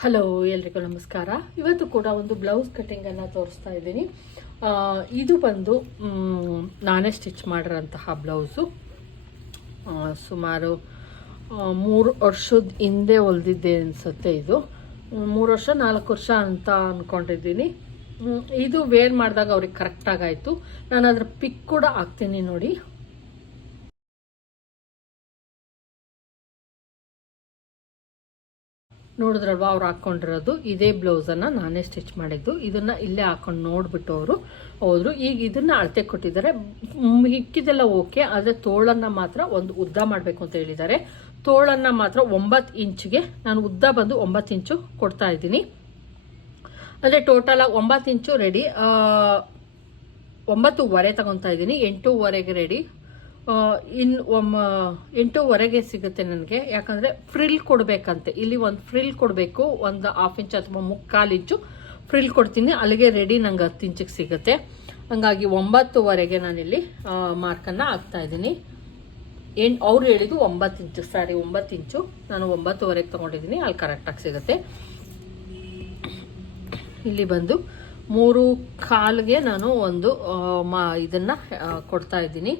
Hello ಎಲ್ರಿಗೂ ನಮಸ್ಕಾರ. ಇವತ್ತು ಕೂಡ ಒಂದು ಬ್ಲೌಸ್ ಕಟ್ಟಿಂಗನ್ನು ತೋರಿಸ್ತಾ ಇದ್ದೀನಿ. ಇದು ಬಂದು ನಾನೇ ಸ್ಟಿಚ್ ಮಾಡಿರೋಂತಹ ಬ್ಲೌಸು ಸುಮಾರು ಮೂರು ವರ್ಷದ ಹಿಂದೆ ಹೊಲಿದಿದ್ದೆ ಅನಿಸುತ್ತೆ ಇದು. ಮೂರು ವರ್ಷ, ನಾಲ್ಕು ವರ್ಷ ಅಂತ ಅಂದ್ಕೊಂಡಿದ್ದೀನಿ ಇದು ವೇರ್ ಮಾಡಿದಾಗ ಅವ್ರಿಗೆ ಕರೆಕ್ಟಾಗಾಯಿತು ನಾನು ಅದ್ರ ಪಿಕ್ ಕೂಡ ಹಾಕ್ತೀನಿ ನೋಡಿ. ನೋಡಿದ್ರಲ್ವಾ ಅವ್ರು ಹಾಕ್ಕೊಂಡಿರೋದು ಇದೇ ಬ್ಲೌಸನ್ನು ನಾನೇ ಸ್ಟಿಚ್ ಮಾಡಿದ್ದು. ಇದನ್ನು ಇಲ್ಲೇ ಹಾಕೊಂಡು ನೋಡಿಬಿಟ್ಟು ಅವರು ಹೋದ್ರು. ಈಗ ಇದನ್ನು ಅಳತೆ ಕೊಟ್ಟಿದ್ದಾರೆ. ಹಿಕ್ಕಿದೆಲ್ಲ ಓಕೆ ಆದರೆ ತೋಳನ್ನು ಮಾತ್ರ ಒಂದು ಉದ್ದ ಮಾಡಬೇಕು ಅಂತ ಹೇಳಿದ್ದಾರೆ. ತೋಳನ್ನು ಮಾತ್ರ ಒಂಬತ್ತು ಇಂಚ್ಗೆ ನಾನು ಉದ್ದ ಬಂದು ಒಂಬತ್ತು ಇಂಚು ಕೊಡ್ತಾ ಇದ್ದೀನಿ. ಅಂದರೆ ಟೋಟಲ್ ಆಗಿ ಒಂಬತ್ತು ಇಂಚು ರೆಡಿ ಒಂಬತ್ತುವರೆ ತಗೊತಾ ಇದ್ದೀನಿ. ಎಂಟೂವರೆಗೆ ರೆಡಿ ಇನ್ನು ಒಮ್ಮ ಎಂಟೂವರೆಗೆ ಸಿಗುತ್ತೆ ನನಗೆ. ಯಾಕಂದರೆ ಫ್ರಿಲ್ ಕೊಡಬೇಕಂತೆ. ಇಲ್ಲಿ ಒಂದು ಫ್ರಿಲ್ ಕೊಡಬೇಕು, ಒಂದು ಹಾಫ್ ಇಂಚ್ ಅಥವಾ ಮುಕ್ಕಾಲು ಇಂಚು ಫ್ರಿಲ್ ಕೊಡ್ತೀನಿ. ಅಲ್ಲಿಗೆ ರೆಡಿ ನಂಗೆ ಹತ್ತು ಇಂಚಿಗೆ ಸಿಗುತ್ತೆ. ಹಂಗಾಗಿ ಒಂಬತ್ತುವರೆಗೆ ನಾನಿಲ್ಲಿ ಮಾರ್ಕನ್ನು ಹಾಕ್ತಾ ಇದ್ದೀನಿ. ಎಂಟು ಅವ್ರು ಹೇಳಿದ್ದು ಒಂಬತ್ತು ಇಂಚು ಸಾರಿ ಒಂಬತ್ತು ಇಂಚು ನಾನು ಒಂಬತ್ತುವರೆಗೆ ತೊಗೊಂಡಿದ್ದೀನಿ. ಅಲ್ಲಿ ಕರೆಕ್ಟಾಗಿ ಸಿಗುತ್ತೆ. ಇಲ್ಲಿ ಬಂದು ಮೂರು ಕಾಲಿಗೆ ನಾನು ಒಂದು ಮಾ, ಇದನ್ನು ಕೊಡ್ತಾ ಇದ್ದೀನಿ.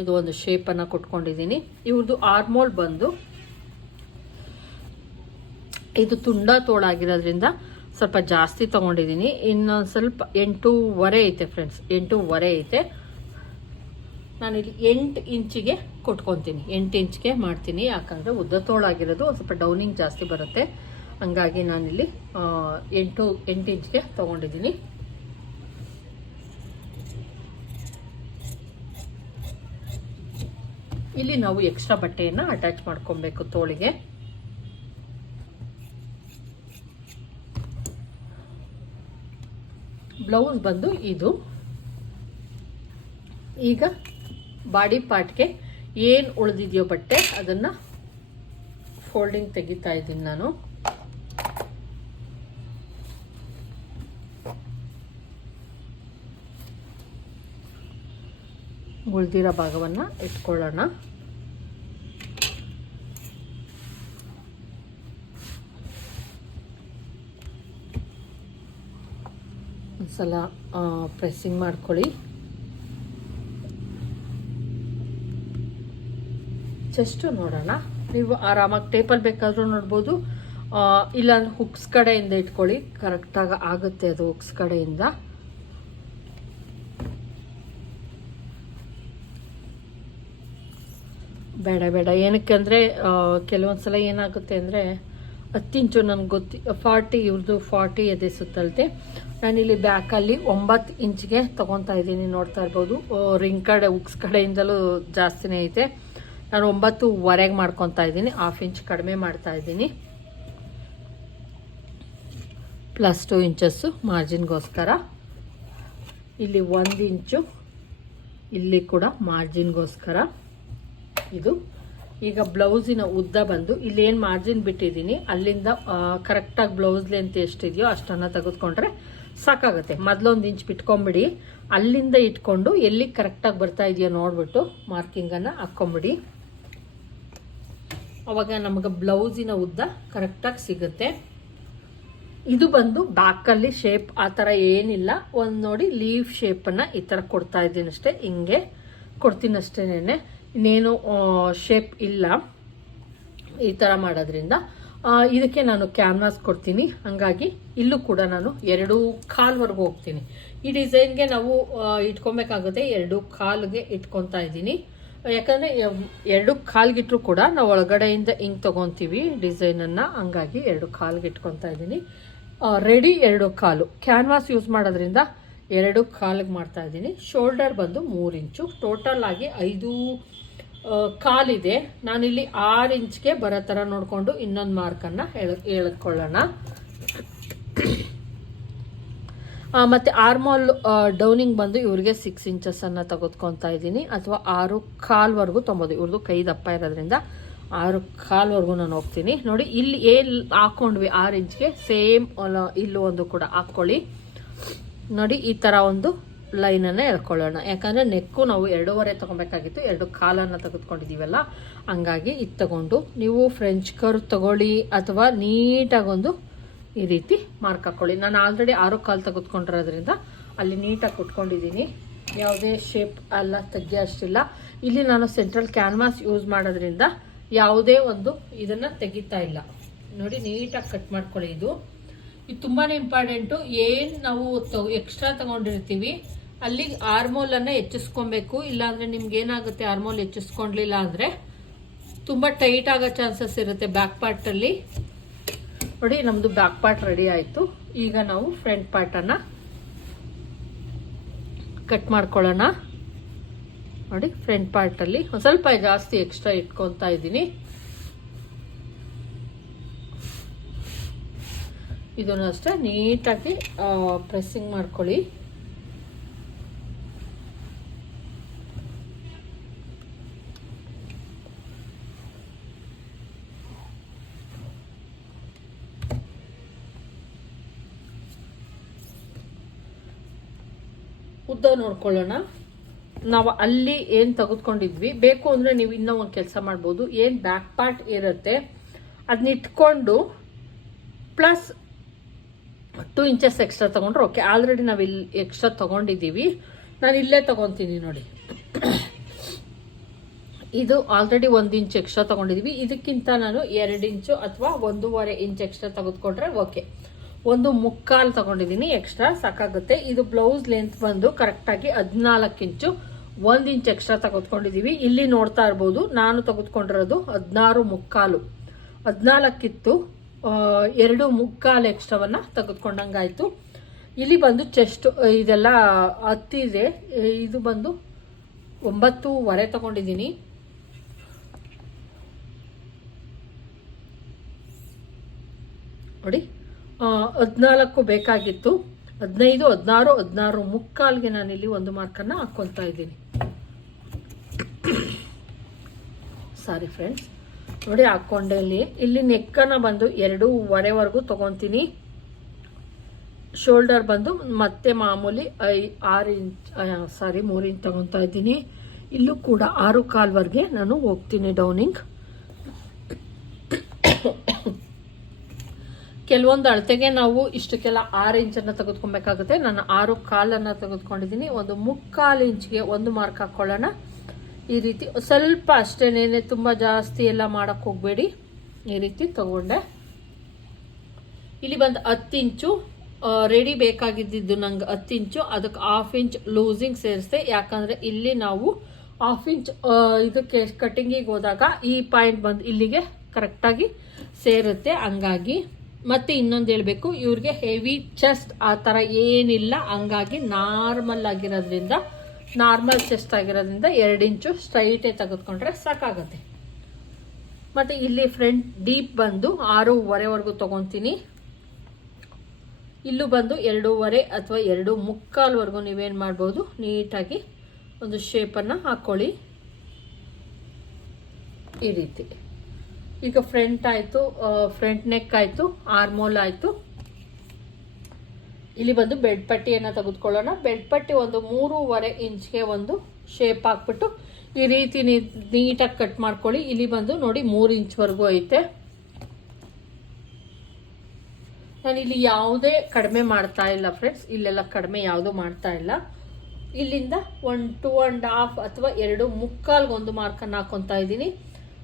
ಇದು ಒಂದು ಶೇಪನ್ನು ಕೊಟ್ಕೊಂಡಿದ್ದೀನಿ. ಇವ್ರದ್ದು ಆರ್ಮೋಲ್ ಬಂದು ಇದು ತುಂಡ ತೋಳಾಗಿರೋದ್ರಿಂದ ಸ್ವಲ್ಪ ಜಾಸ್ತಿ ತೊಗೊಂಡಿದ್ದೀನಿ ಇನ್ನೊಂದು ಸ್ವಲ್ಪ ಎಂಟೂವರೆ ಐತೆ ಫ್ರೆಂಡ್ಸ್ ಎಂಟೂವರೆ ಐತೆ. ನಾನಿಲ್ಲಿ ಎಂಟು ಇಂಚಿಗೆ ಕೊಟ್ಕೊತೀನಿ. ಎಂಟು ಇಂಚ್ಗೆ ಮಾಡ್ತೀನಿ. ಯಾಕಂದರೆ ಉದ್ದ ತೋಳಾಗಿರೋದು ಸ್ವಲ್ಪ ಡೌನಿಂಗ್ ಜಾಸ್ತಿ ಬರುತ್ತೆ. ಹಂಗಾಗಿ ನಾನಿಲ್ಲಿ ಎಂಟು ಎಂಟು ಇಂಚ್ಗೆ ತೊಗೊಂಡಿದ್ದೀನಿ ಇಲ್ಲಿ ನಾವು ಎಕ್ಸ್ಟ್ರಾ ಬಟ್ಟೆಯನ್ನು ಅಟ್ಯಾಚ್ ಮಾಡ್ಕೊಬೇಕು ತೋಳಿಗೆ. ಬ್ಲೌಸ್ ಬಂದು ಇದು. ಈಗ ಬಾಡಿ ಪಾರ್ಟ್ಗೆ ಏನು ಉಳಿದಿದೆಯೋ ಬಟ್ಟೆ ಅದನ್ನು ಫೋಲ್ಡಿಂಗ್ ತೆಗಿತಾ ಇದ್ದೀನಿ ನಾನು. ಉಳಿದಿರೋ ಭಾಗವನ್ನು ಇಟ್ಕೊಳ್ಳೋಣ. ಒಂದ್ಸಲ ಪ್ರೆಸ್ಸಿಂಗ್ ಮಾಡ್ಕೊಳ್ಳಿ. ಚೆಸ್ಟು ನೋಡೋಣ. ನೀವು ಆರಾಮಾಗಿ ಟೇಪಲ್ಲಿ ಬೇಕಾದರೂ ನೋಡ್ಬೋದು. ಇಲ್ಲ ಹುಕ್ಸ್ ಕಡೆಯಿಂದ ಇಟ್ಕೊಳ್ಳಿ. ಕರೆಕ್ಟಾಗಿ ಆಗುತ್ತೆ ಅದು ಹುಕ್ಸ್ ಕಡೆಯಿಂದ. ಬೇಡ ಬೇಡ. ಏನಕ್ಕೆ ಅಂದರೆ ಕೆಲವೊಂದು ಸಲ ಏನಾಗುತ್ತೆ ಅಂದರೆ ಹತ್ತು ಇಂಚು ನನಗೆ ಗೊತ್ತಿ, ಫಾರ್ಟಿ ಇವ್ರದ್ದು ಫಾರ್ಟಿ ಎದೆ ಸುತ್ತಳತೆ ನಾನಿಲ್ಲಿ ಬ್ಯಾಕಲ್ಲಿ ಒಂಬತ್ತು ಇಂಚ್ಗೆ ತೊಗೊತಾ ಇದ್ದೀನಿ ನೋಡ್ತಾ ಇರ್ಬೋದು. ರಿಂಗ್ ಕಡೆ, ಉಕ್ಸ್ ಕಡೆಯಿಂದಲೂ ಜಾಸ್ತಿನೇ ಐತೆ. ನಾನು ಒಂಬತ್ತುವರೆಗೆ ಮಾಡ್ಕೊತಾ ಇದ್ದೀನಿ, ಹಾಫ್ ಇಂಚ್ ಕಡಿಮೆ ಮಾಡ್ತಾ ಇದ್ದೀನಿ. ಪ್ಲಸ್ ಟು ಇಂಚಸ್ಸು ಮಾರ್ಜಿನ್ಗೋಸ್ಕರ. ಇಲ್ಲಿ ಒಂದು ಇಂಚು, ಇಲ್ಲಿ ಕೂಡ ಮಾರ್ಜಿನ್ಗೋಸ್ಕರ. ಇದು ಈಗ ಬ್ಲೌಸಿನ ಉದ್ದ ಬಂದು ಇಲ್ಲಿ ಏನು ಮಾರ್ಜಿನ್ ಬಿಟ್ಟಿದ್ದೀನಿ? ಅಲ್ಲಿಂದ ಕರೆಕ್ಟಾಗಿ ಬ್ಲೌಸ್ ಲೆಂತ್ ಎಷ್ಟಿದೆಯೋ ಅಷ್ಟನ್ನು ತೆಗೆದುಕೊಂಡ್ರೆ ಸಾಕಾಗುತ್ತೆ. ಮೊದಲೊಂದು ಇಂಚ್ ಬಿಟ್ಕೊಂಬಿಡಿ. ಅಲ್ಲಿಂದ ಇಟ್ಕೊಂಡು ಎಲ್ಲಿ ಕರೆಕ್ಟಾಗಿ ಬರ್ತಾ ಇದೆಯೋ ನೋಡ್ಬಿಟ್ಟು ಮಾರ್ಕಿಂಗನ್ನು ಹಾಕ್ಕೊಂಬಿಡಿ. ಅವಾಗ ನಮಗೆ ಬ್ಲೌಸಿನ ಉದ್ದ ಕರೆಕ್ಟಾಗಿ ಸಿಗುತ್ತೆ. ಇದು ಬಂದು ಬ್ಯಾಕಲ್ಲಿ ಶೇಪ್ ಆ ಥರ ಏನಿಲ್ಲ. ಒಂದು ನೋಡಿ ಲೀವ್ ಶೇಪನ್ನು ಈ ಥರ ಕೊಡ್ತಾ ಇದ್ದೀನಿ ಅಷ್ಟೇ. ಹಿಂಗೆ ಕೊಡ್ತೀನಿ ಅಷ್ಟೇನೆ ಇನ್ನೇನು ಶೇಪ್ ಇಲ್ಲ. ಈ ಥರ ಮಾಡೋದ್ರಿಂದ. ಇದಕ್ಕೆ ನಾನು ಕ್ಯಾನ್ವಾಸ್ ಕೊಡ್ತೀನಿ. ಹಂಗಾಗಿ ಇಲ್ಲೂ ಕೂಡ ನಾನು ಎರಡು ಕಾಲ್ವರೆಗೂ ಹೋಗ್ತೀನಿ. ಈ ಡಿಸೈನ್ಗೆ ನಾವು ಇಟ್ಕೊಬೇಕಾಗುತ್ತೆ ಎರಡು ಕಾಲ್ಗೆ ಇಟ್ಕೊತಾ ಇದ್ದೀನಿ. ಯಾಕಂದರೆ ಎರಡು ಕಾಲ್ಗಿಟ್ರು ಕೂಡ ನಾವು ಒಳಗಡೆಯಿಂದ ಹಿಂಗೆ ತೊಗೊತೀವಿ ಡಿಸೈನನ್ನು ಹಂಗಾಗಿ ಎರಡು ಕಾಲ್ಗೆ ಇಟ್ಕೊತಾ ಇದ್ದೀನಿ. ರೆಡಿ ಎರಡು ಕಾಲು. ಕ್ಯಾನ್ವಾಸ್ ಯೂಸ್ ಮಾಡೋದ್ರಿಂದ ಎರಡು ಕಾಲಿಗೆ ಮಾಡ್ತಾ ಇದ್ದೀನಿ. ಶೋಲ್ಡರ್ ಬಂದು ಮೂರು ಇಂಚು. ಟೋಟಲ್ ಆಗಿ ಐದು ಕಾಲಿದೆ. ನಾನಿಲ್ಲಿ ಆರು ಇಂಚ್ಗೆ ಬರೋ ಥರ ನೋಡಿಕೊಂಡು ಇನ್ನೊಂದು ಮಾರ್ಕನ್ನು ಹೇಳ, ಹೇಳ್ಕೊಳ್ಳೋಣ. ಮತ್ತು ಮತ್ತೆ ಆರ್ಮಾಲ್ ಡೌನಿಂಗ್ ಬಂದು ಇವ್ರಿಗೆ ಸಿಕ್ಸ್ ಇಂಚಸನ್ನು ತೆಗೆದುಕೊತಾ ಇದ್ದೀನಿ. ಅಥವಾ ಆರು ಕಾಲ್ವರೆಗೂ ತೊಂಬೋದು. ಇವ್ರದ್ದು ಕೈ ದಪ್ಪ ಇರೋದ್ರಿಂದ ಆರು ಕಾಲ್ವರೆಗೂ ನಾನು ಹೋಗ್ತೀನಿ. ನೋಡಿ, ಇಲ್ಲಿ ಏನು ಹಾಕ್ಕೊಂಡ್ವಿ ಆರು ಇಂಚ್ಗೆ, ಸೇಮ್ ಇಲ್ಲೂ ಒಂದು ಕೂಡ ಹಾಕ್ಕೊಳ್ಳಿ. ನೋಡಿ, ಈ ಥರ ಒಂದು ಲೈನನ್ನು ಎಳ್ಕೊಳ್ಳೋಣ. ಯಾಕಂದರೆ ನೆಕ್ಕು ನಾವು ಎರಡೂವರೆ ತಗೊಬೇಕಾಗಿತ್ತು, ಎರಡು ಕಾಲನ್ನು ತೆಗೆದುಕೊಂಡಿದ್ದೀವಲ್ಲ ಹಂಗಾಗಿ ಇದು ತಗೊಂಡು ನೀವು ಫ್ರೆಂಚ್ ಕರ್ವ್ ತಗೊಳ್ಳಿ ಅಥವಾ ನೀಟಾಗೊಂದು ಈ ರೀತಿ ಮಾರ್ಕ್ ಹಾಕೊಳ್ಳಿ. ನಾನು ಆಲ್ರೆಡಿ ಆರು ಕಾಲು ತೆಗೆದುಕೊಂಡಿರೋದ್ರಿಂದ ಅಲ್ಲಿ ನೀಟಾಗಿ ಕುಟ್ಕೊಂಡಿದ್ದೀನಿ ಯಾವುದೇ ಶೇಪ್ ಎಲ್ಲ ತೆಗಿಯೋ ಅಷ್ಟಿಲ್ಲ. ಇಲ್ಲಿ ನಾನು ಸೆಂಟ್ರಲ್ ಕ್ಯಾನ್ವಾಸ್ ಯೂಸ್ ಮಾಡೋದ್ರಿಂದ ಯಾವುದೇ ಒಂದು ಇದನ್ನು ತೆಗಿತಾ ಇಲ್ಲ. ನೋಡಿ, ನೀಟಾಗಿ ಕಟ್ ಮಾಡ್ಕೊಳ್ಳಿ ಇದು. ಇದು ತುಂಬಾ ಇಂಪಾರ್ಟೆಂಟು ಏನು ನಾವು ಎಕ್ಸ್ಟ್ರಾ ತಗೊಂಡಿರ್ತೀವಿ, ಅಲ್ಲಿ ಆರ್ಮೋಲನ್ನು ಹೆಚ್ಚಿಸ್ಕೊಬೇಕು. ಇಲ್ಲಾಂದರೆ ನಿಮ್ಗೆ ಏನಾಗುತ್ತೆ ಆರ್ಮೋಲ್ ಹೆಚ್ಚಿಸ್ಕೊಂಡ್ಲಿಲ್ಲ ಅಂದರೆ ತುಂಬ ಟೈಟ್ ಆಗೋ ಚಾನ್ಸಸ್ ಇರುತ್ತೆ ಬ್ಯಾಕ್ ಪಾರ್ಟಲ್ಲಿ ನೋಡಿ ನಮ್ಮದು ಬ್ಯಾಕ್ ಪಾರ್ಟ್ ರೆಡಿ ಆಯಿತು. ಈಗ ನಾವು ಫ್ರಂಟ್ ಪಾರ್ಟನ್ನು ಕಟ್ ಮಾಡ್ಕೊಳ್ಳೋಣ. ನೋಡಿ ಫ್ರಂಟ್ ಪಾರ್ಟಲ್ಲಿ ಒಂದು ಸ್ವಲ್ಪ ಜಾಸ್ತಿ ಎಕ್ಸ್ಟ್ರಾ ಇಟ್ಕೊತಾ ಇದ್ದೀನಿ. ಇದನ್ನು ಅಷ್ಟೇ ನೀಟಾಗಿ ಪ್ರೆಸ್ಸಿಂಗ್ ಮಾಡ್ಕೊಳ್ಳಿ. ಉದ್ದ ನೋಡ್ಕೊಳ್ಳೋಣ. ನಾವು ಅಲ್ಲಿ ಏನು ತೆಗೆದುಕೊಂಡಿದ್ವಿ? ಬೇಕು ಅಂದರೆ ನೀವು ಇನ್ನೂ ಒಂದು ಕೆಲಸ ಮಾಡ್ಬೋದು. ಏನು ಬ್ಯಾಕ್ ಪಾರ್ಟ್ ಇರುತ್ತೆ ಅದನ್ನ ಇಟ್ಕೊಂಡು ಪ್ಲಸ್ ಟೂ ಇಂಚಸ್ ಎಕ್ಸ್ಟ್ರಾ ತೊಗೊಂಡ್ರೆ. ಓಕೆ ಆಲ್ರೆಡಿ ನಾವು ಇಲ್ಲಿ ಎಕ್ಸ್ಟ್ರಾ ತೊಗೊಂಡಿದ್ದೀವಿ. ನಾನು ಇಲ್ಲೇ ತೊಗೊತೀನಿ ನೋಡಿ. ಇದು ಆಲ್ರೆಡಿ ಒಂದು ಇಂಚ್ ಎಕ್ಸ್ಟ್ರಾ ತೊಗೊಂಡಿದ್ದೀವಿ. ಇದಕ್ಕಿಂತ ನಾನು ಎರಡು ಇಂಚು ಅಥವಾ ಒಂದೂವರೆ ಇಂಚ್ ಎಕ್ಸ್ಟ್ರಾ ತೆಗೆದುಕೊಂಡ್ರೆ ಓಕೆ ಒಂದು ಮುಕ್ಕಾಲು ತಗೊಂಡಿದ್ದೀನಿ ಎಕ್ಸ್ಟ್ರಾ ಸಾಕಾಗುತ್ತೆ. ಇದು ಬ್ಲೌಸ್ ಲೆಂತ್ ಬಂದು ಕರೆಕ್ಟಾಗಿ ಹದಿನಾಲ್ಕು ಇಂಚು ಒಂದು ಇಂಚ್ ಎಕ್ಸ್ಟ್ರಾ ತೆಗೆದುಕೊಂಡಿದ್ದೀವಿ. ಇಲ್ಲಿ ನೋಡ್ತಾ ಇರ್ಬೋದು, ನಾನು ತೆಗೆದುಕೊಂಡಿರೋದು ಹದಿನಾರು ಮುಕ್ಕಾಲು. ಹದಿನಾಲ್ಕಿತ್ತು ಎರಡು ಮುಕ್ಕಾಲು ಎಕ್ಸ್ಟ್ರಾವನ್ನ ತೆಗೆದುಕೊಂಡಂಗಾಯ್ತು. ಇಲ್ಲಿ ಬಂದು ಚೆಸ್ಟ್ ಇದೆಲ್ಲ ಹತ್ತಿದೆ. ಇದು ಬಂದು ಒಂಬತ್ತೂವರೆ ತಗೊಂಡಿದ್ದೀನಿ. ನೋಡಿ ಹದಿನಾಲ್ಕು ಬೇಕಾಗಿತ್ತು. ಹದಿನೈದು, ಹದಿನಾರು ಹದಿನಾರು ಮುಕ್ಕಾಲ್ಗೆ ಇಲ್ಲಿ ಒಂದು ಮಾರ್ಕನ್ನು ಹಾಕ್ಕೊಳ್ತಾ ಇದ್ದೀನಿ. ಸಾರಿ ಫ್ರೆಂಡ್ಸ್ ನೋಡಿ ಹಾಕೊಂಡೆ ಇಲ್ಲಿ ಇಲ್ಲಿ ನೆಕ್ಕನ್ನು ಬಂದು ಎರಡೂವರೆವರೆಗೂ ತಗೊಂತೀನಿ. ಶೋಲ್ಡರ್ ಬಂದು ಮತ್ತೆ ಮಾಮೂಲಿ ಐ ಆರು ಇಂಚ್ ಸಾರಿ, ಮೂರು ಇಂಚ್ ತಗೊತಾ ಇದ್ದೀನಿ. ಇಲ್ಲೂ ಕೂಡ ಆರು ಕಾಲ್ವರೆಗೆ ನಾನು ಹೋಗ್ತೀನಿ ಡೌನಿಂಗ್. ಕೆಲವೊಂದು ಅಳತೆಗೆ ನಾವು ಇಷ್ಟಕ್ಕೆಲ್ಲ ಆರು ಇಂಚನ್ನು ತೆಗೆದುಕೊಬೇಕಾಗುತ್ತೆ. ನಾನು ಆರು ಕಾಲನ್ನು ತೆಗೆದುಕೊಂಡಿದ್ದೀನಿ. ಒಂದು ಮುಕ್ಕಾಲು ಇಂಚ್ಗೆ ಒಂದು ಮಾರ್ಕ್ ಹಾಕ್ಕೊಳ್ಳೋಣ ಈ ರೀತಿ ಸ್ವಲ್ಪ ಅಷ್ಟೇನೆ ತುಂಬ ಜಾಸ್ತಿ ಎಲ್ಲ ಮಾಡೋಕ್ಕೆ ಹೋಗಬೇಡಿ. ಈ ರೀತಿ ತಗೊಂಡೆ. ಇಲ್ಲಿ ಬಂದು ಹತ್ತು ಇಂಚು ರೆಡಿ ಬೇಕಾಗಿದ್ದು ನಂಗೆ ಹತ್ತು ಇಂಚು ಅದಕ್ಕೆ ಹಾಫ್ ಇಂಚ್ ಲೂಸಿಂಗ್ ಸೇರಿಸ್ದೆ. ಯಾಕಂದರೆ ಇಲ್ಲಿ ನಾವು ಹಾಫ್ ಇಂಚ್ ಇದಕ್ಕೆ ಕಟ್ಟಿಂಗಿಗೆ ಹೋದಾಗ ಈ ಪಾಯಿಂಟ್ ಬಂದು ಇಲ್ಲಿಗೆ ಕರೆಕ್ಟಾಗಿ ಸೇರುತ್ತೆ. ಹಂಗಾಗಿ ಮತ್ತೆ ಇನ್ನೊಂದು ಹೇಳಬೇಕು, ಇವ್ರಿಗೆ ಹೆವಿ ಚೆಸ್ಟ್ ಆ ಥರ ಏನಿಲ್ಲ. ಹಂಗಾಗಿ ನಾರ್ಮಲ್ ಆಗಿರೋದ್ರಿಂದ ನಾರ್ಮಲ್ ಚೆಸ್ಟ್ ಆಗಿರೋದ್ರಿಂದ ಎರಡು ಇಂಚು ಸ್ಟ್ರೈಟೇ ತೆಗೆದುಕೊಂಡ್ರೆ ಸಾಕಾಗುತ್ತೆ. ಮತ್ತು ಇಲ್ಲಿ ಫ್ರಂಟ್ ಡೀಪ್ ಬಂದು ಆರೂವರೆವರೆಗೂ ತೊಗೊತೀನಿ. ಇಲ್ಲೂ ಬಂದು ಎರಡೂವರೆ ಅಥವಾ ಎರಡು ಮುಕ್ಕಾಲ್ವರೆಗೂ ನೀವೇನು ಮಾಡ್ಬೋದು, ನೀಟಾಗಿ ಒಂದು ಶೇಪನ್ನು ಹಾಕ್ಕೊಳ್ಳಿ ಈ ರೀತಿ. ಈಗ ಫ್ರಂಟ್ ಆಯಿತು ಫ್ರಂಟ್ ನೆಕ್ ಆಯಿತು ಆರ್ಮೋಲ್ ಆಯಿತು. ಇಲ್ಲಿ ಬಂದು ಬೆಡ್ ಪಟ್ಟಿಯನ್ನು ತೆಗೆದುಕೊಳ್ಳೋಣ. ಬೆಡ್ ಪಟ್ಟಿ ಒಂದು ಮೂರುವರೆ ಇಂಚ್ಗೆ ಒಂದು ಶೇಪ್ ಹಾಕ್ಬಿಟ್ಟು ಈ ರೀತಿ ನೀಟಾಗಿ ಕಟ್ ಮಾಡ್ಕೊಳ್ಳಿ. ಇಲ್ಲಿ ಬಂದು ನೋಡಿ ಮೂರು ಇಂಚ್ವರೆಗೂ ಐತೆ. ನಾನು ಇಲ್ಲಿ ಯಾವುದೇ ಕಡಿಮೆ ಮಾಡ್ತಾ ಇಲ್ಲ ಫ್ರೆಂಡ್ಸ್ ಇಲ್ಲೆಲ್ಲ ಕಡಿಮೆ ಯಾವುದೂ ಮಾಡ್ತಾ ಇಲ್ಲ. ಇಲ್ಲಿಂದ ಒನ್ ಟೂ ಆ್ಯಂಡ್ ಹಾಫ್ ಅಥವಾ ಎರಡು ಮುಕ್ಕಾಲ್ಗೆ ಒಂದು ಮಾರ್ಕನ್ನು ಹಾಕ್ಕೊತಾ ಇದ್ದೀನಿ.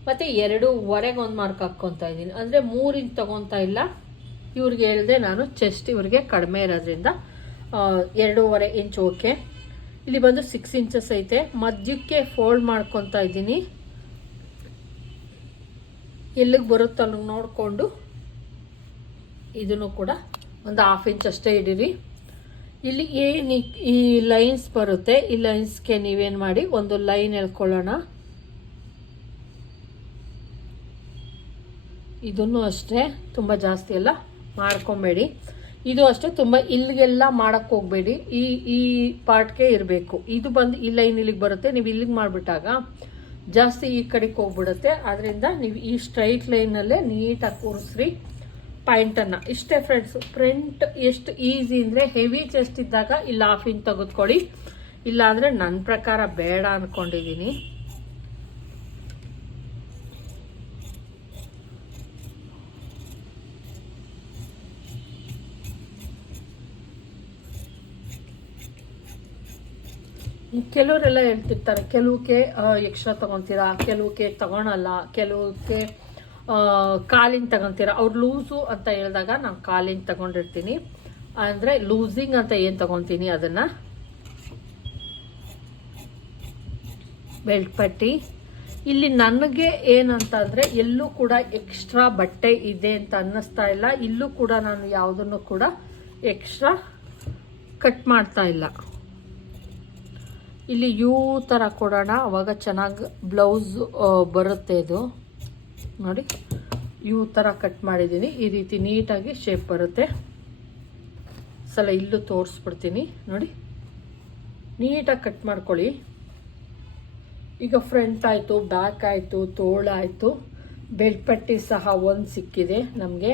ಮತ್ತು ಎರಡೂವರೆಗೆ ಒಂದು ಮಾರ್ಕ್ ಹಾಕ್ಕೊತಾ ಇದ್ದೀನಿ. ಅಂದರೆ ಮೂರು ಇಂಚ್ ತೊಗೊತಾ ಇಲ್ಲ. ಇವ್ರಿಗೆ ಹೇಳಿದೆ ನಾನು ಚೆಸ್ಟ್ ಇವ್ರಿಗೆ ಕಡಿಮೆ ಇರೋದ್ರಿಂದ ಎರಡೂವರೆ ಇಂಚ್ ಓಕೆ ಇಲ್ಲಿ ಬಂದು ಸಿಕ್ಸ್ ಇಂಚಸ್ ಐತೆ. ಮಧ್ಯಕ್ಕೆ ಫೋಲ್ಡ್ ಮಾಡ್ಕೊತಾ ಇದ್ದೀನಿ. ಎಲ್ಲಿಗೆ ಬರುತ್ತೋ ಅಲ್ಲಿಗೆ ನೋಡಿಕೊಂಡು ಇದನ್ನು ಕೂಡ ಒಂದು ಹಾಫ್ ಇಂಚ್ ಅಷ್ಟೇ ಇಡೀರಿ. ಇಲ್ಲಿ ಏನು ಈ ಲೈನ್ಸ್ ಬರುತ್ತೆ. ಈ ಲೈನ್ಸ್ಗೆ ನೀವೇನು ಮಾಡಿ ಒಂದು ಲೈನ್ ಎಳ್ಕೊಳ್ಳೋಣ. ಇದನ್ನು ಅಷ್ಟೇ, ತುಂಬ ಜಾಸ್ತಿ ಎಲ್ಲ ಮಾಡ್ಕೊಬೇಡಿ. ಇದು ಅಷ್ಟೇ, ತುಂಬ ಇಲ್ಲಿಗೆಲ್ಲ ಮಾಡೋಕ್ಕೆ ಹೋಗಬೇಡಿ. ಈ ಈ ಪಾರ್ಟ್ಗೆ ಇರಬೇಕು. ಇದು ಬಂದು ಈ ಲೈನ್ ಇಲ್ಲಿಗೆ ಬರುತ್ತೆ, ನೀವು ಇಲ್ಲಿಗೆ ಮಾಡಿಬಿಟ್ಟಾಗ ಜಾಸ್ತಿ ಈ ಕಡೆಗೆ ಹೋಗ್ಬಿಡುತ್ತೆ. ಆದ್ದರಿಂದ ನೀವು ಈ ಸ್ಟ್ರೈಟ್ ಲೈನಲ್ಲೇ ನೀಟಾಗಿ ಕೂರಿಸ್ರಿ ಪಾಯಿಂಟನ್ನು. ಇಷ್ಟೇ ಫ್ರೆಂಡ್ಸ್ ಫ್ರಂಟ್ ಎಷ್ಟು ಈಸಿ ಅಂದರೆ ಹೆವಿ ಚೆಸ್ಟ್ ಇದ್ದಾಗ ಇಲ್ಲಿ ಹಾಫ್ ಇಂಚ್ ತೆಗೆದುಕೊಳ್ಳಿ. ಇಲ್ಲಾಂದರೆ ನನ್ನ ಪ್ರಕಾರ ಬೇಡ ಅಂದ್ಕೊಂಡಿದ್ದೀನಿ ಕೆಲವರೆಲ್ಲ ಹೇಳ್ತಿರ್ತಾರೆ ಕೆಲವಕ್ಕೆ ಎಕ್ಸ್ಟ್ರಾ ತಗೊಂತೀರಾ ಕೆಲವಕ್ಕೆ ತಗೊಳಲ್ಲ ಕೆಲವಕ್ಕೆ ಕಾಲಿನ ತಗೊತೀರಾ. ಅವ್ರು ಲೂಸು ಅಂತ ಹೇಳಿದಾಗ ನಾನು ಕಾಲಿನ ತಗೊಂಡಿರ್ತೀನಿ. ಅಂದರೆ ಲೂಸಿಂಗ್ ಅಂತ ಏನು ತಗೊತೀನಿ ಅದನ್ನು? ಬೆಲ್ಟ್ ಪಟ್ಟಿ. ಇಲ್ಲಿ ನನಗೆ ಏನಂತಂದರೆ ಎಲ್ಲೂ ಕೂಡ ಎಕ್ಸ್ಟ್ರಾ ಬಟ್ಟೆ ಇದೆ ಅಂತ ಅನ್ನಿಸ್ತಾ ಇಲ್ಲ. ಇಲ್ಲೂ ಕೂಡ ನಾನು ಯಾವುದನ್ನು ಕೂಡ ಎಕ್ಸ್ಟ್ರಾ ಕಟ್ ಮಾಡ್ತಾ ಇಲ್ಲ. ಇಲ್ಲಿ ಯೂ ಥರ ಕೊಡೋಣ. ಅವಾಗ ಚೆನ್ನಾಗಿ ಬ್ಲೌಸ್ ಬರುತ್ತೆ ಇದು. ನೋಡಿ, ಯೂ ಥರ ಕಟ್ ಮಾಡಿದ್ದೀನಿ ಈ ರೀತಿ ನೀಟಾಗಿ ಶೇಪ್ ಬರುತ್ತೆ. ಸಲ ಇಲ್ಲೂ ತೋರಿಸ್ಬಿಡ್ತೀನಿ. ನೋಡಿ, ನೀಟಾಗಿ ಕಟ್ ಮಾಡ್ಕೊಳ್ಳಿ. ಈಗ ಫ್ರಂಟ್ ಆಯಿತು ಬ್ಯಾಕ್ ಆಯಿತು ತೋಳಾಯಿತು ಬೆಲ್ಟ್ ಪಟ್ಟಿ ಸಹ ಒಂದು ಸಿಕ್ಕಿದೆ ನಮಗೆ.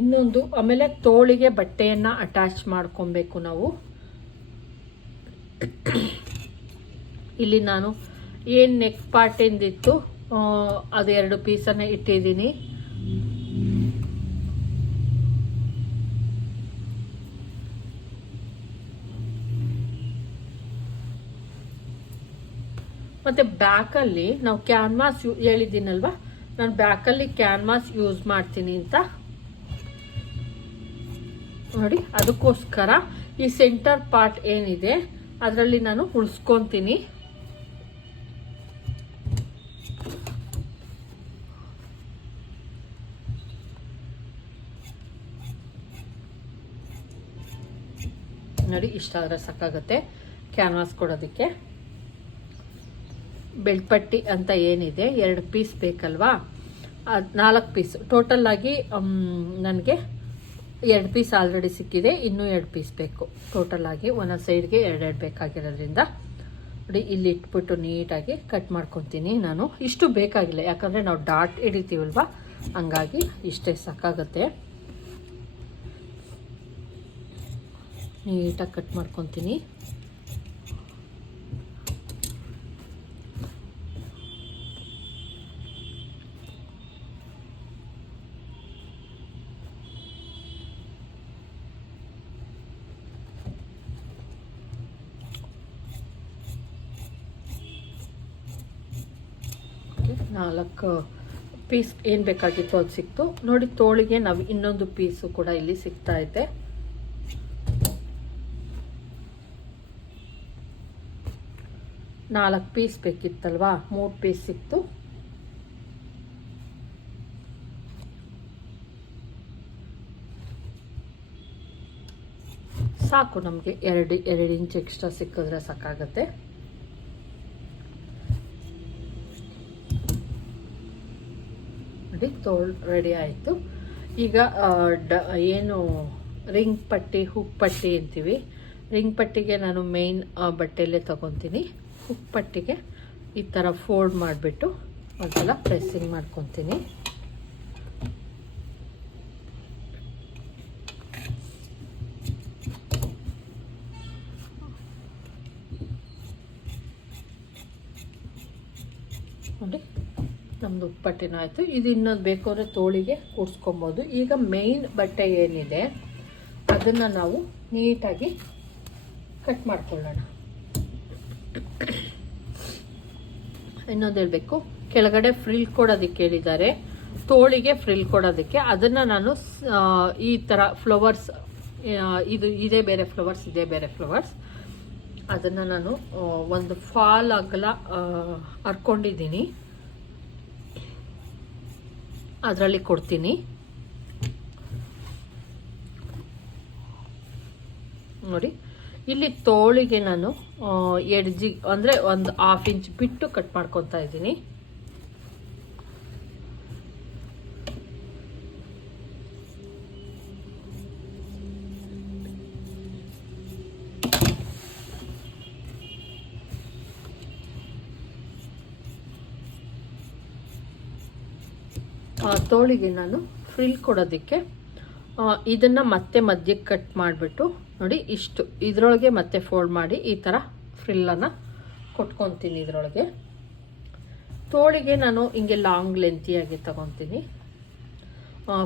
ಇನ್ನೊಂದು, ಆಮೇಲೆ ತೋಳಿಗೆ ಬಟ್ಟೆಯನ್ನು ಅಟ್ಯಾಚ್ ಮಾಡ್ಕೊಬೇಕು ನಾವು. ಇಲ್ಲಿ ನಾನು ಏನು ನೆಕ್ ಪಾರ್ಟಿಂದಿತ್ತು ಅದು ಎರಡು ಪೀಸನ್ನು ಇಟ್ಟಿದ್ದೀನಿ. ಮತ್ತು ಬ್ಯಾಕಲ್ಲಿ ನಾವು ಕ್ಯಾನ್ವಾಸ್ ಯೂ ಹೇಳಿದ್ದೀನಲ್ವ? ನಾನು ಬ್ಯಾಕಲ್ಲಿ ಕ್ಯಾನ್ವಾಸ್ ಯೂಸ್ ಮಾಡ್ತೀನಿ ಅಂತ. ನೋಡಿ, ಅದಕ್ಕೋಸ್ಕರ ಈ ಸೆಂಟರ್ ಪಾರ್ಟ್ ಏನಿದೆ, ಅದರಲ್ಲಿ ನಾನು ಉಳಿಸ್ಕೊತೀನಿ. ನೋಡಿ ಇಷ್ಟ ಆದರೆ ಸಾಕಾಗುತ್ತೆ. ಕ್ಯಾನ್ವಾಸ್ ಕೊಡೋದಕ್ಕೆ. ಬೆಳ್ಪಟ್ಟಿ ಅಂತ ಏನಿದೆ, ಎರಡು ಪೀಸ್ ಬೇಕಲ್ವಾ? ಅದು ನಾಲ್ಕು ಪೀಸ್ ಟೋಟಲ್ ಆಗಿ ನನಗೆ ಎರಡು ಪೀಸ್ ಆಲ್ರೆಡಿ ಸಿಕ್ಕಿದೆ, ಇನ್ನೂ ಎರಡು ಪೀಸ್ ಬೇಕು. ಟೋಟಲ್ ಆಗಿ ಒಂದೊಂದು ಸೈಡ್ಗೆ ಎರಡೆರಡು ಬೇಕಾಗಿರೋದ್ರಿಂದ. ನೋಡಿ, ಇಲ್ಲಿ ಇಟ್ಬಿಟ್ಟು ನೀಟಾಗಿ ಕಟ್ ಮಾಡ್ಕೊತೀನಿ ನಾನು. ಇಷ್ಟು ಬೇಕಾಗಿಲ್ಲ, ಯಾಕಂದರೆ ನಾವು ಡಾಟ್ ಹಿಡಿತೀವಲ್ವ? ಹಂಗಾಗಿ ಇಷ್ಟೇ ಸಾಕಾಗುತ್ತೆ. ನೀಟಾಗಿ ಕಟ್ ಮಾಡ್ಕೊತೀನಿ. ನಾಲ್ಕು ಪೀಸ್ ಏನು ಬೇಕಾಗಿತ್ತು ಅದು ಸಿಕ್ತು. ನೋಡಿ, ತೋಳಿಗೆ ನಾವು ಇನ್ನೊಂದು ಪೀಸು ಕೂಡ ಇಲ್ಲಿ ಸಿಗ್ತಾ ಇದೆ. ನಾಲ್ಕು ಪೀಸ್ ಬೇಕಿತ್ತಲ್ವಾ? ಮೂರು ಪೀಸ್ ಸಿಕ್ತು ಸಾಕು, ನಮಗೆ ಎರಡು ಎರಡು ಇಂಚ್ ಎಕ್ಸ್ಟ್ರಾ ಸಿಕ್ಕಿದ್ರೆ ಸಾಕಾಗತ್ತೆ. ನೋಡಿ, ತೋಳ್ ರೆಡಿ ಆಯಿತು. ಈಗ ಡ, ಏನು ರಿಂಗ್ ಪಟ್ಟಿ ಹುಕ್ ಪಟ್ಟಿ ಅಂತೀವಿ. ರಿಂಗ್ ಪಟ್ಟಿಗೆ ನಾನು ಮೇನ್ ಬಟ್ಟೆಯಲ್ಲೇ ತೊಗೊತೀನಿ. ಹುಕ್ ಪಟ್ಟಿಗೆ ಈ ಥರ ಫೋಲ್ಡ್ ಮಾಡಿಬಿಟ್ಟು ಒಂದ್ಸಲ ಪ್ರೆಸ್ಸಿಂಗ್ ಮಾಡ್ಕೊತೀನಿ. ನೋಡಿ ನಮ್ಮದು ಉಪ್ಪಟ್ಟಿನ ಆಯಿತು. ಇದು ಇನ್ನೊಂದು ಬೇಕು ತೋಳಿಗೆ ಕೂಡಿಸ್ಕೊಬೋದು. ಈಗ ಮೇಯ್ನ್ ಬಟ್ಟೆ ಏನಿದೆ, ಅದನ್ನು ನಾವು ನೀಟಾಗಿ ಕಟ್ ಮಾಡ್ಕೊಳ್ಳೋಣ. ಇನ್ನೊಂದು ಹೇಳಬೇಕು ಕೆಳಗಡೆ ಫ್ರಿಲ್ ಕೊಡೋದಕ್ಕೆ ಹೇಳಿದ್ದಾರೆ ತೋಳಿಗೆ ಫ್ರಿಲ್ ಕೊಡೋದಕ್ಕೆ ಅದನ್ನು ನಾನು ಈ ಥರ ಫ್ಲವರ್ಸ್ ಇದು, ಇದೇ ಬೇರೆ ಫ್ಲವರ್ಸ್ ಇದೇ ಬೇರೆ ಫ್ಲವರ್ಸ್ ಅದನ್ನು ನಾನು ಒಂದು ಫಾಲ್ ಅಗಲ ಹರ್ಕೊಂಡಿದ್ದೀನಿ. ಅದರಲ್ಲಿ ಕೊಡ್ತೀನಿ. ನೋಡಿ. ಇಲ್ಲಿ ತೋಳಿಗೆ ನಾನು ಎಡ್ಜಿ, ಅಂದರೆ ಒಂದು ಹಾಫ್ ಇಂಚ್ ಬಿಟ್ಟು ಕಟ್ ಮಾಡ್ಕೊತಾ ಇದ್ದೀನಿ. ತೋಳಿಗೆ ನಾನು ಫ್ರಿಲ್ ಕೊಡೋದಕ್ಕೆ ಇದನ್ನು ಮತ್ತೆ ಮಧ್ಯಕ್ಕೆ ಕಟ್ ಮಾಡಿಬಿಟ್ಟು ನೋಡಿ, ಇಷ್ಟು. ಇದರೊಳಗೆ ಮತ್ತೆ ಫೋಲ್ಡ್ ಮಾಡಿ ಈ ಥರ ಫ್ರಿಲ್ಲನ್ನು ಕೊಟ್ಕೊತೀನಿ ಇದರೊಳಗೆ. ತೋಳಿಗೆ ನಾನು ಹಿಂಗೆ ಲಾಂಗ್ ಲೆಂತಿಯಾಗಿ ತಗೊತೀನಿ.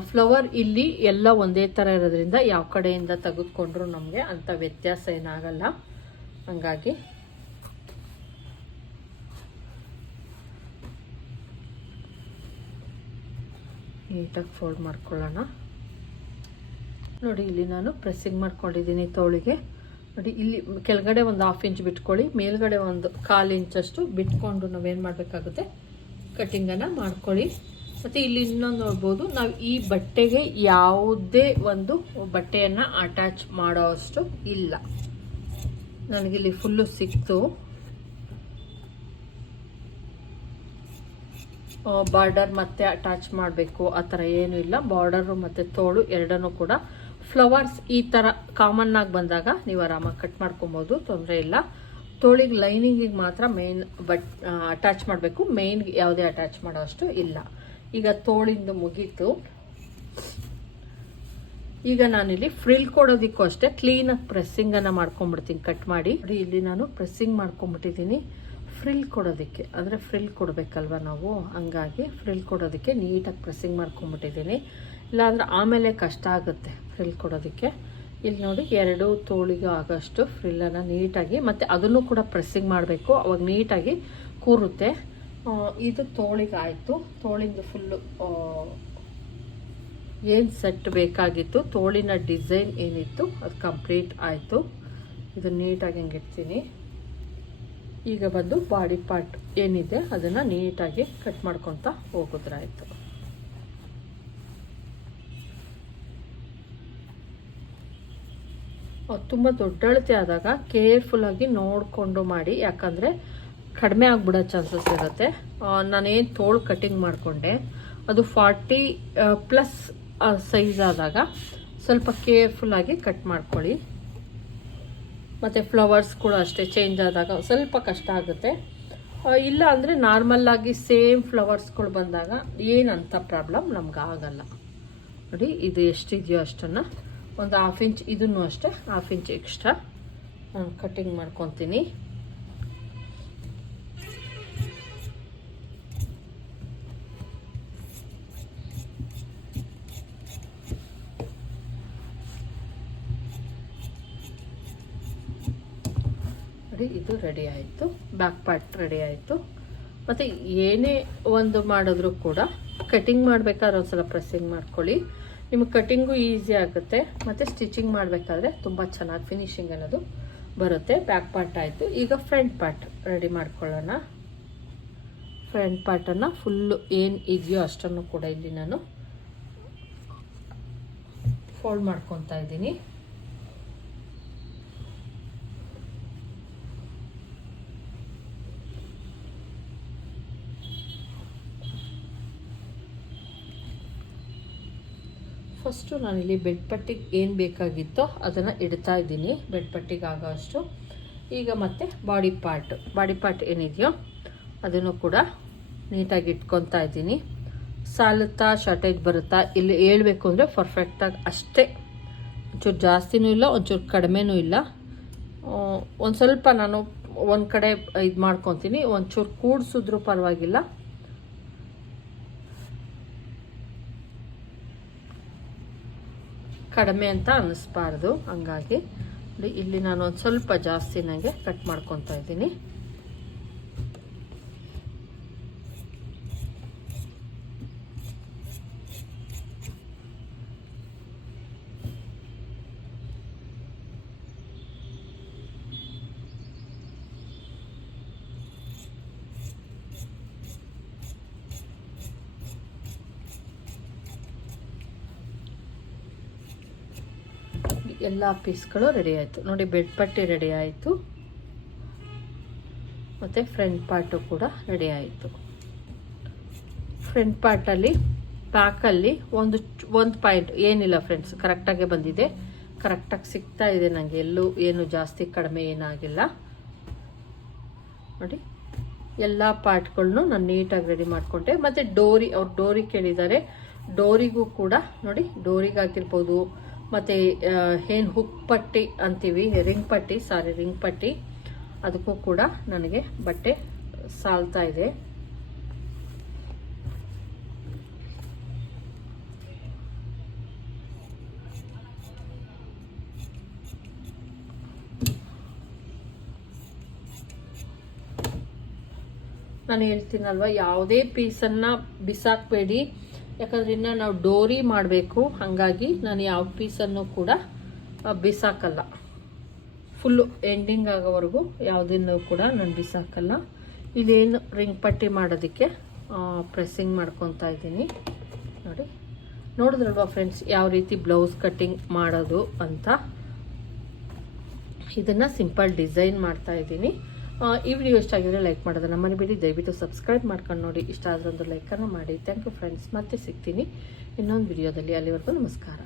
ಫ್ಲವರ್ ಇಲ್ಲಿ ಎಲ್ಲ ಒಂದೇ ಥರ ಇರೋದ್ರಿಂದ ಯಾವ ಕಡೆಯಿಂದ ತೆಗೆದುಕೊಂಡ್ರು ನಮಗೆ ಅಂಥ ವ್ಯತ್ಯಾಸ ಏನಾಗಲ್ಲ. ಹಂಗಾಗಿ ನೀಟಾಗಿ ಫೋಲ್ಡ್ ಮಾಡ್ಕೊಳ್ಳೋಣ. ನೋಡಿ, ಇಲ್ಲಿ ನಾನು ಪ್ರೆಸ್ಸಿಂಗ್ ಮಾಡ್ಕೊಂಡಿದ್ದೀನಿ ತೋಳಿಗೆ. ನೋಡಿ, ಇಲ್ಲಿ ಕೆಳಗಡೆ ಒಂದು ಹಾಫ್ ಇಂಚ್ ಬಿಟ್ಕೊಳ್ಳಿ, ಮೇಲ್ಗಡೆ ಒಂದು ಕಾಲು ಇಂಚಷ್ಟು ಬಿಟ್ಕೊಂಡು ನಾವೇನು ಮಾಡಬೇಕಾಗುತ್ತೆ? ಕಟ್ಟಿಂಗನ್ನು ಮಾಡ್ಕೊಳ್ಳಿ. ಮತ್ತು ಇಲ್ಲಿ ಇನ್ನೊಂದು ನೋಡ್ಬೋದು, ನಾವು ಈ ಬಟ್ಟೆಗೆ ಯಾವುದೇ ಒಂದು ಬಟ್ಟೆಯನ್ನು ಅಟ್ಯಾಚ್ ಮಾಡೋ ಅಷ್ಟು ಇಲ್ಲ. ನನಗಿಲ್ಲಿ ಫುಲ್ಲು ಸಿಕ್ತು. ಬಾರ್ಡರ್ ಮತ್ತೆ ಅಟ್ಯಾಚ್ ಮಾಡಬೇಕು, ಆ ಥರ ಏನೂ ಇಲ್ಲ. ಬಾರ್ಡರು ಮತ್ತು ತೋಳು ಎರಡನ್ನೂ ಕೂಡ ಫ್ಲವರ್ಸ್ ಈ ಥರ ಕಾಮನ್ ಆಗಿ ಬಂದಾಗ ನೀವು ಆರಾಮಾಗಿ ಕಟ್ ಮಾಡ್ಕೊಬೋದು, ತೊಂದರೆ ಇಲ್ಲ. ತೋಳಿಗೆ ಲೈನಿಂಗಿಗೆ ಮಾತ್ರ ಮೇನ್ ಬಟ್ ಅಟ್ಯಾಚ್ ಮಾಡಬೇಕು. ಮೇನ್ಗೆ ಯಾವುದೇ ಅಟ್ಯಾಚ್ ಮಾಡೋ ಅಷ್ಟು ಇಲ್ಲ. ಈಗ ತೋಳಿಂದು ಮುಗೀತು. ಈಗ ನಾನಿಲ್ಲಿ ಫ್ರಿಲ್ ಕೊಡೋದಕ್ಕೂ ಅಷ್ಟೇ ಕ್ಲೀನಾಗಿ ಪ್ರೆಸ್ಸಿಂಗನ್ನು ಮಾಡ್ಕೊಂಡ್ಬಿಡ್ತೀನಿ ಕಟ್ ಮಾಡಿ. ಇಲ್ಲಿ ನಾನು ಪ್ರೆಸ್ಸಿಂಗ್ ಮಾಡ್ಕೊಂಡ್ಬಿಟ್ಟಿದ್ದೀನಿ ಫ್ರಿಲ್ ಕೊಡೋದಕ್ಕೆ, ಅಂದರೆ ಫ್ರಿಲ್ ಕೊಡಬೇಕಲ್ವ ನಾವು? ಹಂಗಾಗಿ ಫ್ರಿಲ್ ಕೊಡೋದಕ್ಕೆ ನೀಟಾಗಿ ಪ್ರೆಸ್ಸಿಂಗ್ ಮಾಡ್ಕೊಂಬಿಟ್ಟಿದ್ದೀನಿ. ಇಲ್ಲಾಂದ್ರೆ ಆಮೇಲೆ ಕಷ್ಟ ಆಗುತ್ತೆ ಫ್ರಿಲ್ ಕೊಡೋದಕ್ಕೆ. ಇಲ್ಲಿ ನೋಡಿ, ಎರಡು ತೋಳಿಗೆ ಆಗೋಷ್ಟು ಫ್ರಿಲ್ಲನ್ನು ನೀಟಾಗಿ, ಮತ್ತು ಅದನ್ನು ಕೂಡ ಪ್ರೆಸ್ಸಿಂಗ್ ಮಾಡಬೇಕು. ಅವಾಗ ನೀಟಾಗಿ ಕೂರುತ್ತೆ. ಇದು ತೋಳಿಗೆ ಆಯಿತು ತೋಳಿಂದು ಫುಲ್ಲು ಏನು ಸೆಟ್ ಬೇಕಾಗಿತ್ತು, ತೋಳಿನ ಡಿಸೈನ್ ಏನಿತ್ತು, ಅದು ಕಂಪ್ಲೀಟ್ ಆಯಿತು. ಇದು ನೀಟಾಗಿ ಹಿಂಗೆ ಇಡ್ತೀನಿ ಈಗ ಬಂದು ಬಾಡಿ ಪಾರ್ಟ್ ಏನಿದೆ ಅದನ್ನು ನೀಟಾಗಿ ಕಟ್ ಮಾಡ್ಕೊಂತ ಹೋಗೋದ್ರಾಯ್ತು. ತುಂಬ ದೊಡ್ಡ ಅಳತೆ ಆದಾಗ ಕೇರ್ಫುಲ್ಲಾಗಿ ನೋಡಿಕೊಂಡು ಮಾಡಿ, ಯಾಕಂದರೆ ಕಡಿಮೆ ಆಗ್ಬಿಡೋ ಚಾನ್ಸಸ್ ಇರುತ್ತೆ. ನಾನೇನು ತೋಳು ಕಟಿಂಗ್ ಮಾಡಿಕೊಂಡೆ, ಅದು ಫಾರ್ಟಿ ಪ್ಲಸ್ ಸೈಜ್ ಆದಾಗ ಸ್ವಲ್ಪ ಕೇರ್ಫುಲ್ಲಾಗಿ ಕಟ್ ಮಾಡ್ಕೊಳ್ಳಿ. ಮತ್ತು ಫ್ಲವರ್ಸ್ ಕೂಡ ಅಷ್ಟೇ ಚೇಂಜ್ ಆದಾಗ ಸ್ವಲ್ಪ ಕಷ್ಟ ಆಗುತ್ತೆ. ಇಲ್ಲ ಅಂದರೆ ನಾರ್ಮಲ್ಲಾಗಿ ಸೇಮ್ ಫ್ಲವರ್ಸ್ಗಳು ಬಂದಾಗ ಏನಂತ ಪ್ರಾಬ್ಲಮ್ ನಮ್ಗೆ ಆಗಲ್ಲ. ನೋಡಿ, ಇದು ಎಷ್ಟಿದೆಯೋ ಅಷ್ಟನ್ನು. ಒಂದು ಹಾಫ್ ಇಂಚ್ ಇದನ್ನು ಅಷ್ಟೇ ಹಾಫ್ ಇಂಚ್ ಎಕ್ಸ್ಟ್ರಾ ಕಟ್ಟಿಂಗ್ ಮಾಡ್ಕೊತೀನಿ. ಇದು ರೆಡಿ ಆಯಿತು. ಬ್ಯಾಕ್ ಪಾರ್ಟ್ ರೆಡಿ ಆಯಿತು. ಮತ್ತು ಏನೇ ಒಂದು ಮಾಡಿದ್ರು ಕೂಡ ಕಟಿಂಗ್ ಮಾಡಬೇಕಾದ್ರೆ ಒಂದ್ಸಲ ಪ್ರೆಸ್ಸಿಂಗ್ ಮಾಡ್ಕೊಳ್ಳಿ. ನಿಮಗೆ ಕಟಿಂಗು ಈಸಿ ಆಗುತ್ತೆ. ಮತ್ತು ಸ್ಟಿಚಿಂಗ್ ಮಾಡಬೇಕಾದ್ರೆ ತುಂಬ ಚೆನ್ನಾಗಿ ಫಿನಿಶಿಂಗ್ ಅನ್ನೋದು ಬರುತ್ತೆ. ಬ್ಯಾಕ್ ಪಾರ್ಟ್ ಆಯಿತು. ಈಗ ಫ್ರಂಟ್ ಪಾರ್ಟ್ ರೆಡಿ ಮಾಡ್ಕೊಳ್ಳೋಣ. ಫ್ರಂಟ್ ಪಾರ್ಟನ್ನು ಫುಲ್ಲು ಏನು ಇದೆಯೋ ಅಷ್ಟನ್ನು ಕೂಡ ಇಲ್ಲಿ ನಾನು ಫೋಲ್ಡ್ ಮಾಡ್ಕೊತಾ ಇದ್ದೀನಿ. ಫಸ್ಟು ನಾನಿಲ್ಲಿ ಬೆಡ್ಪಟ್ಟಿಗೆ ಏನು ಬೇಕಾಗಿತ್ತೋ ಅದನ್ನು ಇಡ್ತಾ ಇದ್ದೀನಿ. ಬೆಡ್ಪಟ್ಟಿಗೆ ಅಷ್ಟು ಈಗ ಮತ್ತೆ ಬಾಡಿ ಪಾರ್ಟ್. ಬಾಡಿ ಪಾರ್ಟ್ ಏನಿದೆಯೋ ಅದನ್ನು ಕೂಡ ನೀಟಾಗಿ ಇಟ್ಕೊತಾ ಇದ್ದೀನಿ. ಸಾಲುತ್ತಾ ಶಾರ್ಟೇಜ್ ಬರುತ್ತಾ, ಇಲ್ಲಿ ಹೇಳ್ಬೇಕು ಅಂದರೆ ಪರ್ಫೆಕ್ಟಾಗಿ ಅಷ್ಟೇ. ಒಂಚೂರು ಜಾಸ್ತಿನೂ ಇಲ್ಲ, ಒಂಚೂರು ಕಡಿಮೆನೂ ಇಲ್ಲ. ಒಂದು ಸ್ವಲ್ಪ ನಾನು ಒಂದು ಕಡೆ ಇದು ಮಾಡ್ಕೊತೀನಿ. ಒಂಚೂರು ಕೂಡಿಸಿದ್ರೂ ಪರವಾಗಿಲ್ಲ. ಕಡಿಮೆ ಅಂತ ಅನ್ನಿಸ್ಬಾರ್ದು. ಹಂಗಾಗಿ ಇಲ್ಲಿ ನಾನು ಒಂದು ಸ್ವಲ್ಪ ಜಾಸ್ತಿ ನನಗೆ ಕಟ್ ಮಾಡ್ಕೊತಾ ಇದ್ದೀನಿ. ಎಲ್ಲ ಪೀಸ್ಗಳು ರೆಡಿ ಆಯಿತು. ನೋಡಿ ಬೆಡ್ ಪಟ್ಟಿ ರೆಡಿ ಆಯಿತು. ಮತ್ತು ಫ್ರಂಟ್ ಪಾರ್ಟು ಕೂಡ ರೆಡಿ ಆಯಿತು. ಫ್ರಂಟ್ ಪಾರ್ಟಲ್ಲಿ ಪ್ಯಾಕಲ್ಲಿ ಒಂದು ಒಂದು ಪಾಯಿಂಟ್ ಏನಿಲ್ಲ ಫ್ರೆಂಡ್ಸ್ ಕರೆಕ್ಟಾಗೆ ಬಂದಿದೆ. ಕರೆಕ್ಟಾಗಿ ಸಿಗ್ತಾ ಇದೆ ನನಗೆ ಎಲ್ಲೂ ಏನು ಜಾಸ್ತಿ ಕಡಿಮೆ ಏನಾಗಿಲ್ಲ. ನೋಡಿ, ಎಲ್ಲ ಪಾರ್ಟ್ಗಳನ್ನೂ ನಾನು ನೀಟಾಗಿ ರೆಡಿ ಮಾಡಿಕೊಂಡೆ. ಮತ್ತು ಡೋರಿ, ಅವ್ರು ಡೋರಿ ಕೇಳಿದ್ದಾರೆ. ಡೋರಿಗೂ ಕೂಡ ನೋಡಿ, ಡೋರಿಗಾಗಿರ್ಬೋದು ಮತ್ತು ಏನು ಹುಕ್ ಪಟ್ಟಿ ಅಂತೀವಿ ರಿಂಗ್ ಪಟ್ಟಿ ಸಾರಿ ರಿಂಗ್ ಪಟ್ಟಿ, ಅದಕ್ಕೂ ಕೂಡ ನನಗೆ ಬಟ್ಟೆ ಸಾಲ್ತಾ ಇದೆ. ನಾನು ಹೇಳ್ತೀನಲ್ವ, ಯಾವುದೇ ಪೀಸನ್ನು ಬಿಸಾಕಬೇಡಿ. ಯಾಕಂದ್ರೆ ಇನ್ನು ನಾವು ಡೋರಿ ಮಾಡಬೇಕು, ಹಾಗಾಗಿ ನಾನು ಯಾವ ಪೀಸನ್ನು ಕೂಡ ಬಿಸಾಕಲ್ಲ. ಫುಲ್ಲು ಎಂಡಿಂಗ್ ಆಗೋವರೆಗೂ ಯಾವುದನ್ನು ಕೂಡ ನಾನು ಬಿಸಾಕಲ್ಲ. ಇದೇನು ರಿಂಗ್ ಪಟ್ಟಿ ಮಾಡೋದಕ್ಕೆ ಪ್ರೆಸ್ಸಿಂಗ್ ಮಾಡ್ಕೊತಾ ಇದ್ದೀನಿ. ನೋಡಿ. ನೋಡಿದ್ರಲ್ವಾ ಫ್ರೆಂಡ್ಸ್ ಯಾವ ರೀತಿ ಬ್ಲೌಸ್ ಕಟ್ಟಿಂಗ್ ಮಾಡೋದು ಅಂತ? ಇದನ್ನು ಸಿಂಪಲ್ ಡಿಸೈನ್ ಮಾಡ್ತಾ ಇದ್ದೀನಿ. ಈ ವಿಡಿಯೋ ಇಷ್ಟ ಆಗಿದ್ರೆ ಲೈಕ್ ಮಾಡೋದನ್ನ ಬಿಡಿ ದಯವಿಟ್ಟು ಸಬ್ಸ್ಕ್ರೈಬ್ ಮಾಡ್ಕೊಂಡು ನೋಡಿ. ಇಷ್ಟ ಆದ್ರೆ ಒಂದು ಲೈಕನ್ನು ಮಾಡಿ. ಥ್ಯಾಂಕ್ ಯು ಫ್ರೆಂಡ್ಸ್ ಮತ್ತೆ ಸಿಗ್ತೀನಿ ಇನ್ನೊಂದು ವಿಡಿಯೋದಲ್ಲಿ ಅಲ್ಲಿವರೆಗೂ ನಮಸ್ಕಾರ.